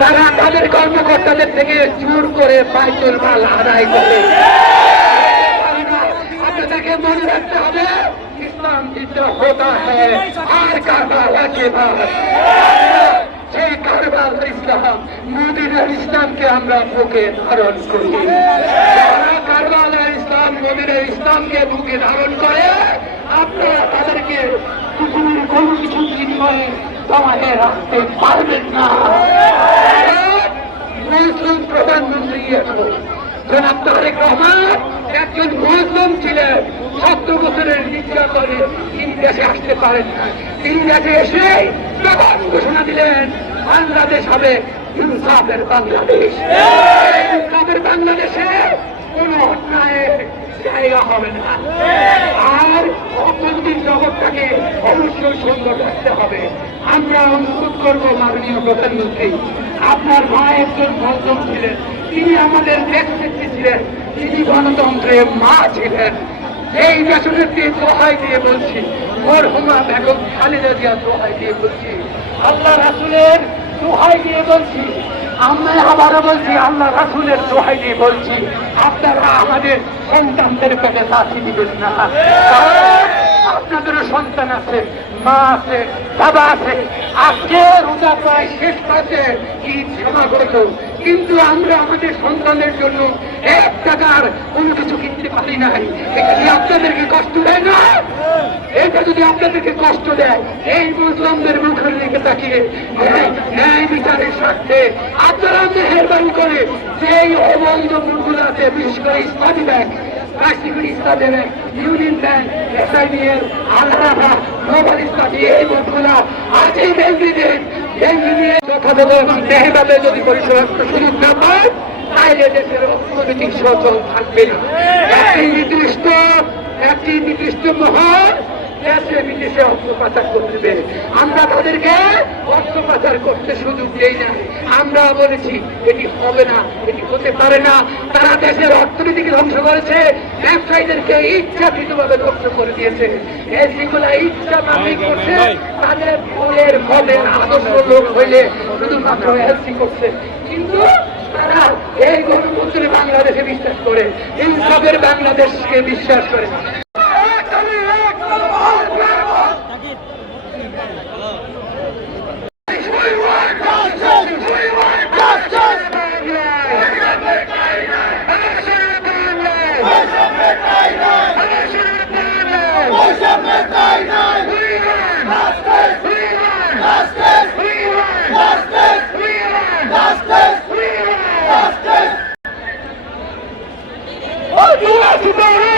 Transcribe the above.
তারা তাদের কর্মকর্তাদের থেকে জোর করে বাইতুল মাল আদায় করে। আপনাদেরকে মনে রাখতে হবে ইসলাম জিত হতা হ্যায় আর কারবালা के बाद সেই কারবাল ইসলাম মদিনার ইসলামকে আমরা বুকে ধারণ করি। কারবালার ইসলাম মদিনার ইসলামকে বুকে ধারণ করে আপনারা তাদেরকে পৃথিবীর কোনো কিছু বিনিময়ে দমায়ে রাখতে পারবেন না। মুসলিম প্রধানমন্ত্রী এখন জনাব তারেক রহমান একজন মুসলিম ছিলেন, ৭০ বছরের নির্যাতনে তিনি দেশে আসতে পারেন না। তিনি দেশে এসে তখন ঘোষণা দিলেন বাংলাদেশ হবে ইনসাফের বাংলাদেশ। ইনসাফের বাংলাদেশে কোনো অন্যায়ের জায়গা হবে না। আর অর্থনৈতিক জগৎটাকে অবশ্যই সুন্দর রাখতে হবে। আমরা অনুরোধ করবো মাননীয় প্রধানমন্ত্রী, আপনার মা একজন মুসলিম ছিলেন, তিনি আমাদের দেশ নেত্রী ছিলেন, তিনি গণতন্ত্রের মা ছিলেন। এই দেশনেত্রী দোহাই দিয়ে বলছি, মরহুমা বেগম খালেদা জিয়া দোহাই দিয়ে বলছি, আল্লাহ রাসূলের দোহাই দিয়ে বলছি, আমরা আবারও বলছি আল্লাহ রাসূলের দোহাই দিয়ে বলছি, আপনারা আমাদের সন্তানদের পেটে লাথি দিবেন না। আপনাদেরও সন্তান আছে, মা আছে, বাবা আছে। আজকে রোজা প্রায় শেষ পাশে ঈদ সমাগত, কিন্তু আমরা আমাদের সন্তানের জন্য ১ টাকার কোনো কিছু কিনতে পারি নাই। এটা কি আপনাদেরকে কষ্ট দেয় না? এটা যদি আপনাদেরকে কষ্ট দেয়, এই মুসলিমদের মুখের দিকে তাকিয়ে ন্যায় বিচারের স্বার্থে আপনারা মেহেরবানি করে সেই অবৈধ মুখগুলো আছে, বিশেষ করে ইসলামী ব্যাংক, রাষ্ট্রীয় Islami bank, union bank, SIBL, আলহারা, গ্লোবাল ইসলামী, এই মুখগুলা আজই ব্যাংকে দেন। ব্যাংকে নিয়ে যথাযথ এবং দেহভাবে যদি পরিষেবার সুযোগ না পায়, তাইলে দেশের অর্থনৈতিক সচল থাকবে না। একটি নির্দিষ্ট মহল দেশে বিদেশে অর্থ পাচার করতে, আমরা তাদেরকে অর্থ পাচার করতে সুযোগ দেই না। আমরা বলেছি এটি হবে না, এটি হতে পারে না। তারা দেশের অর্থনীতিকে ধ্বংস করেছে, ব্যবসায়ীদেরকে ইচ্ছাকৃতভাবে ধ্বংস করে দিয়েছে। যেগুলা ইচ্ছা মাফিক করছে, তাদের ফুলের মদের আদর্শ লোক হইলে শুধুমাত্র এলসি করছে। কিন্তু তারা এই গণতন্ত্রের বাংলাদেশে বিশ্বাস করে, ইনসাফের বাংলাদেশকে বিশ্বাস করে। Justice!